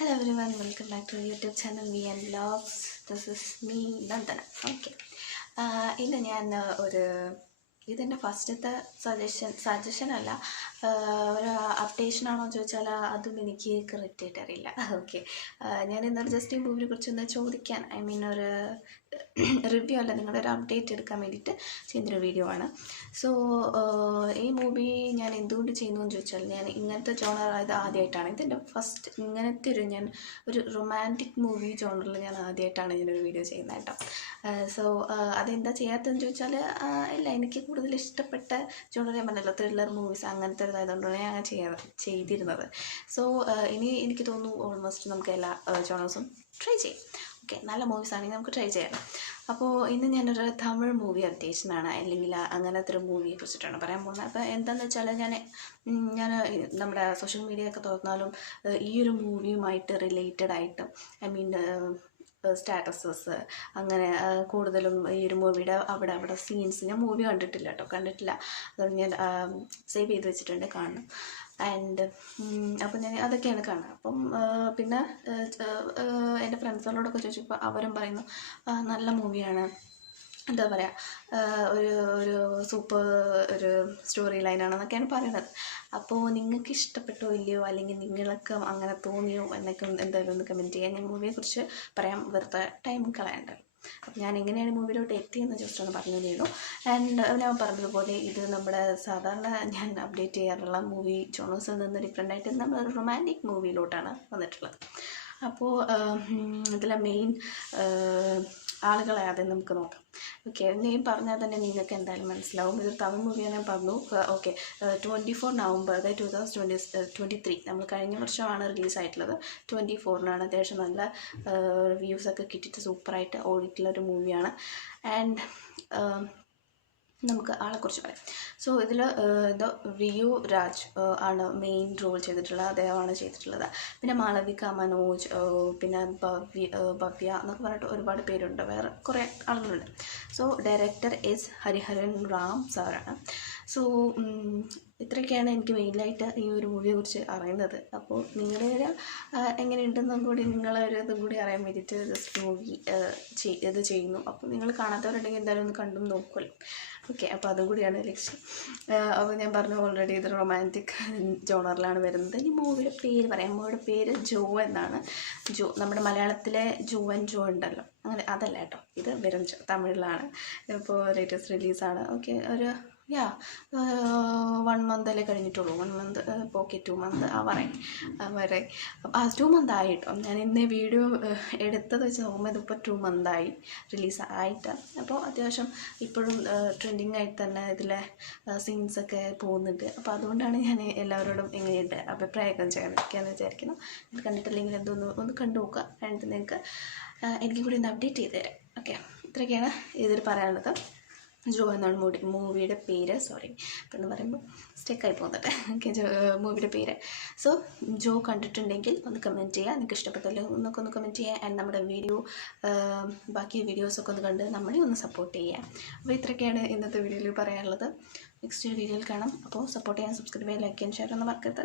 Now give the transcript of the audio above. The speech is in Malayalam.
Hello everyone, welcome back to YouTube channel VN Vlogs. This is me, Nandana. Okay. ഇന്ന് ഞാൻ ഇതെൻ്റെ ഫസ്റ്റത്തെ സജഷൻ അല്ല, ഒരു അപ്ഡേഷനാണോ ചോദിച്ചാൽ അതും എനിക്ക് കറക്റ്റായിട്ട് അറിയില്ല. ഓക്കെ, ഞാൻ ഇന്നലെ ജസ്റ്റ് ഈ മൂവിനെ കുറിച്ചൊന്ന് ചോദിക്കാൻ, ഒരു റിവ്യൂ അല്ല, നിങ്ങളുടെ ഒരു അപ്ഡേറ്റ് എടുക്കാൻ വേണ്ടിയിട്ട് ചെയ്യുന്നൊരു വീഡിയോ ആണ്. സോ ഈ മൂവി ഞാൻ എന്തുകൊണ്ട് ചെയ്യുന്നു എന്ന് ചോദിച്ചാൽ, ഞാൻ ഇങ്ങനത്തെ ജോണർ ഇത് ആദ്യമായിട്ടാണ്, ഇതെൻ്റെ ഫസ്റ്റ് ഇങ്ങനത്തെ ഞാൻ ഒരു റൊമാൻറ്റിക് മൂവി ജോണറിൽ ഞാൻ ആദ്യമായിട്ടാണ് ഇതിനൊരു വീഡിയോ ചെയ്യുന്നത് കേട്ടോ. സോ അതെന്താ ചെയ്യാത്തതെന്ന് ചോദിച്ചാൽ, ഇല്ല, എനിക്ക് കൂടുതൽ ഇഷ്ടപ്പെട്ട ജോണർ ഞാൻ പറഞ്ഞല്ലോ, ത്രില്ലർ മൂവീസ് അങ്ങനത്തെ ഒരു ഇതായതുകൊണ്ടാണ് ഞാൻ ചെയ്തിരുന്നത്. സോ ഇനി എനിക്ക് തോന്നുന്നു ഓൾമോസ്റ്റ് നമുക്ക് എല്ലാ ജോണേഴ്സും ട്രൈ ചെയ്യാം. ഓക്കെ, നല്ല മൂവീസ് ആണെങ്കിൽ നമുക്ക് ട്രൈ ചെയ്യാം. അപ്പോൾ ഇന്ന് ഞാനൊരു തമിഴ് മൂവി അപ്ഡേഷനാണ്, അല്ലെങ്കിൽ അങ്ങനത്തെ ഒരു മൂവിയെ കുറിച്ചിട്ടാണ് പറയാൻ പോകുന്നത്. അപ്പോൾ എന്താണെന്ന് വെച്ചാൽ, ഞാൻ നമ്മുടെ സോഷ്യൽ മീഡിയ ഒക്കെ തുറന്നാലും ഈ ഒരു മൂവിയുമായിട്ട് റിലേറ്റഡ് ആയിട്ട് സ്റ്റാറ്റസസ് അങ്ങനെ കൂടുതലും ഈ ഒരു മൂവിയുടെ അവിടെ സീൻസ്, ഞാൻ മൂവി കണ്ടിട്ടില്ല, അതുകൊണ്ട് ഞാൻ സേവ് ചെയ്ത് വെച്ചിട്ടുണ്ട്, കാണണം. ആൻഡ് അപ്പം ഞാൻ അതൊക്കെയാണ് കാണുക. അപ്പം പിന്നെ എൻ്റെ ഫ്രണ്ട്സുകളോടൊക്കെ ചോദിച്ചപ്പോൾ അവരും പറയുന്നു നല്ല മൂവിയാണ്, എന്താ പറയുക, ഒരു സൂപ്പർ ഒരു സ്റ്റോറി ലൈനാണെന്നൊക്കെയാണ് പറയുന്നത്. അപ്പോൾ നിങ്ങൾക്ക് ഇഷ്ടപ്പെട്ടോ ഇല്ലയോ, അല്ലെങ്കിൽ നിങ്ങൾക്ക് അങ്ങനെ തോന്നിയോ എന്നൊക്കെ എന്തായാലും ഒന്ന് കമൻറ്റ് ചെയ്യാൻ. ഞാൻ മൂവിയെക്കുറിച്ച് പറയാൻ വെറുതെ ടൈം കളയണ്ടല്ലോ. അപ്പം ഞാൻ എങ്ങനെയാണ് മൂവിയിലോട്ട് എത്തിയെന്ന് ജസ്റ്റ് ഒന്ന് പറഞ്ഞു തരുന്നു. ആൻഡ് ഞാൻ പറഞ്ഞതുപോലെ ഇത് നമ്മുടെ സാധാരണ ഞാൻ അപ്ഡേറ്റ് ചെയ്യാറുള്ള മൂവി ജോണേഴ്സിൽ നിന്ന് ഡിഫറെൻ്റായിട്ട് നമ്മളൊരു റൊമാൻറ്റിക് മൂവിയിലോട്ടാണ് വന്നിട്ടുള്ളത്. അപ്പോൾ ഇതിലെ മെയിൻ ആളുകളെ ആദ്യം നമുക്ക് നോക്കാം. ഓക്കെ, ഞാൻ പറഞ്ഞാൽ തന്നെ നിങ്ങൾക്ക് എന്തായാലും മനസ്സിലാവും. ഇതൊരു തമിഴ് മൂവിയാണ്, ഞാൻ പറഞ്ഞു. ഓക്കെ, 24 നവംബർ, അതായത് 2023, നമ്മൾ കഴിഞ്ഞ വർഷമാണ് റിലീസായിട്ടുള്ളത്. 24-നാണ്. അത്യാവശ്യം നല്ല റിവ്യൂസൊക്കെ കിട്ടിയിട്ട് സൂപ്പറായിട്ട് ഓടിയിട്ടുള്ളൊരു മൂവിയാണ്. ആൻഡ് നമുക്ക് ആളെക്കുറിച്ച് പറയാം. സോ ഇതിൽ റിയു രാജ് ആണ് മെയിൻ റോൾ ചെയ്തിട്ടുള്ളത്, അദ്ദേഹമാണ് ചെയ്തിട്ടുള്ളത്. പിന്നെ മാളവിക മനോജ്, പിന്നെ ഭവ്യ എന്നൊക്കെ പറഞ്ഞിട്ട് ഒരുപാട് പേരുണ്ട്, വേറെ കുറേ ആളുകളുണ്ട്. So director S Hariharan Ram സാറാണ്. സോ ഇത്രയൊക്കെയാണ് എനിക്ക് മെയിനായിട്ട് ഈ ഒരു മൂവിയെ കുറിച്ച് അറിയുന്നത്. അപ്പോൾ നിങ്ങളുടെ ഒരു എങ്ങനെയുണ്ടെന്നും കൂടി നിങ്ങളൊരു ഇതും കൂടി അറിയാൻ വേണ്ടിയിട്ട് ജസ്റ്റ് മൂവി ഇത് ചെയ്യുന്നു. അപ്പോൾ നിങ്ങൾ കാണാത്തവരുണ്ടെങ്കിൽ എന്തായാലും ഒന്ന് കണ്ടും നോക്കുമല്ലോ. ഓക്കെ, അപ്പോൾ അതും കൂടിയാണ് ലക്ഷ്യം. അപ്പോൾ ഞാൻ പറഞ്ഞു ഓൾറെഡി ഇത് റൊമാൻറ്റിക് ജോണറിലാണ് വരുന്നത്. ഈ മൂവിയുടെ പേര് പറയാം. മൂവിയുടെ പേര് ജോ എന്നാണ്. ജോ, നമ്മുടെ മലയാളത്തിലെ ജോ ആൻഡ് ജോ ഉണ്ടല്ലോ, അങ്ങനെ അതല്ല കേട്ടോ, ഇത് വെറും തമിഴിലാണ്. ഇപ്പോൾ ലേറ്റസ്റ്റ് റിലീസാണ്. ഓക്കെ, ഒരു 1 മന്തല്ലേ കഴിഞ്ഞിട്ടുള്ളൂ. 1 മന്ത്, ഓക്കെ, 2 മന്ത് വരെ 2 മന്ത് ആയിട്ടോ. ഞാൻ ഇന്ന് വീഡിയോ എടുത്തത് വെച്ച് നോക്കുമ്പോൾ ഇതിപ്പോൾ 2 മന്തായി റിലീസ് ആയിട്ട്. അപ്പോൾ അത്യാവശ്യം ഇപ്പോഴും ട്രെൻഡിങ് ആയിട്ട് തന്നെ ഇതിലെ സീൻസൊക്കെ പോകുന്നുണ്ട്. അപ്പോൾ അതുകൊണ്ടാണ് ഞാൻ എല്ലാവരോടും എങ്ങനെയുണ്ട് അഭിപ്രായമൊക്കെ ചെയ്യാമെന്ന് വിചാരിക്കുന്നു. ഇത് കണ്ടിട്ടില്ലെങ്കിൽ ഒന്ന് കണ്ടു നോക്കുക. എന്നിട്ട് നിങ്ങൾക്ക് എനിക്ക് കൂടി ഒന്ന് അപ്ഡേറ്റ് ചെയ്ത് തരാം. ഓക്കെ, ഇത്രയൊക്കെയാണ് ഇതിൽ പറയാനുള്ളത്. ജോ എന്നാണ് മൂവിയുടെ പേര്. സോറി, എന്ന് പറയുമ്പോൾ സ്റ്റെക്കായി പോകുന്നുണ്ട്. ഓക്കെ, മൂവിയുടെ പേര്. സോ ജോ കണ്ടിട്ടുണ്ടെങ്കിൽ ഒന്ന് കമൻറ്റ് ചെയ്യുക, നിങ്ങൾക്ക് ഇഷ്ടപ്പെട്ടല്ലോ എന്നൊക്കെ ഒന്ന് കമൻറ്റ് ചെയ്യുക. ആൻഡ് നമ്മുടെ വീഡിയോ ബാക്കി വീഡിയോസൊക്കെ ഒന്ന് കണ്ട് നമ്മളെ ഒന്ന് സപ്പോർട്ട് ചെയ്യുക. അപ്പോൾ ഇത്രയൊക്കെയാണ് ഇന്നത്തെ വീഡിയോയിൽ പറയാനുള്ളത്. നെക്സ്റ്റ് വീഡിയോയിൽ കാണാം. അപ്പോൾ സപ്പോർട്ട് ചെയ്യാൻ, സബ്സ്ക്രൈബ് ചെയ്യാൻ, ലൈക്ക് ചെയ്യാൻ, ഷെയർ ഒന്നും മറക്കരുത്.